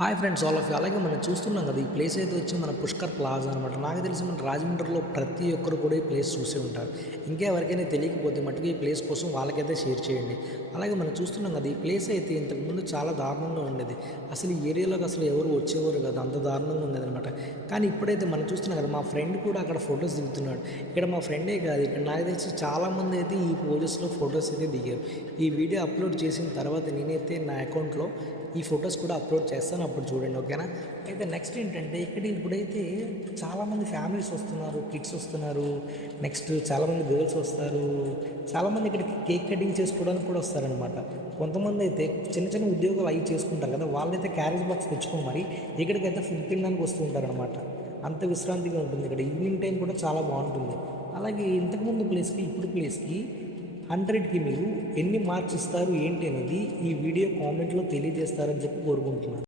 Hi friends all of you. అలాగే మనం చూస్తున్నాం కదా, ఈ ప్లేస్ అయితే వచ్చి మన పుష్కర్ ప్లాజా అనమాట. నాకు తెలిసి మన రాజమండ్రిలో ప్రతి ఒక్కరు కూడా ఈ ప్లేస్ చూసే ఉంటారు. ఇంకా ఎవరికైనా తెలియకపోతే మటుకు ఈ ప్లేస్ కోసం వాళ్ళకైతే షేర్ చేయండి. అలాగే మనం చూస్తున్నాం కదా, ఈ ప్లేస్ అయితే ఇంతకుముందు చాలా దారుణంగా ఉండేది. అసలు ఈ ఏరియాలోకి అసలు ఎవరు వచ్చేవారు కదా, అంత దారుణంగా ఉండేది అనమాట. కానీ ఇప్పుడైతే మనం చూస్తున్నాం కదా, మా ఫ్రెండ్ కూడా అక్కడ ఫొటోస్ దిగుతున్నాడు. ఇక్కడ మా ఫ్రెండే కాదు, ఇక్కడ నాకు తెలిసి చాలామంది అయితే ఈ పోజెస్లో ఫొటోస్ అయితే దిగారు. ఈ వీడియో అప్లోడ్ చేసిన తర్వాత నేనైతే నా అకౌంట్లో ఈ ఫొటోస్ కూడా అప్లోడ్ చేస్తాను, అప్పుడు చూడండి, ఓకేనా. అయితే నెక్స్ట్ ఏంటంటే, ఇక్కడ ఇప్పుడైతే చాలామంది ఫ్యామిలీస్ వస్తున్నారు, కిడ్స్ వస్తున్నారు, నెక్స్ట్ చాలామంది గర్ల్స్ వస్తారు, చాలామంది ఇక్కడికి కేక్ కటింగ్ చేసుకోవడానికి కూడా వస్తారనమాట. కొంతమంది అయితే చిన్న చిన్న ఉద్యోగాలు అవి చేసుకుంటారు కదా, వాళ్ళైతే క్యారేజ్ బాక్స్ తెచ్చుకొని మరి ఇక్కడికైతే ఫుడ్ తినడానికి వస్తూ ఉంటారనమాట. అంత విశ్రాంతిగా ఉంటుంది ఇక్కడ. ఈవినింగ్ టైం కూడా చాలా బాగుంటుంది. అలాగే ఇంతకుముందు ప్లేస్కి ఇప్పుడు ప్లేస్కి 100కి మీరు ఎన్ని మార్క్స్ ఇస్తారు ఏంటి అనేది ఈ వీడియో కామెంట్లో తెలియజేస్తారని చెప్పి కోరుకుంటున్నాను.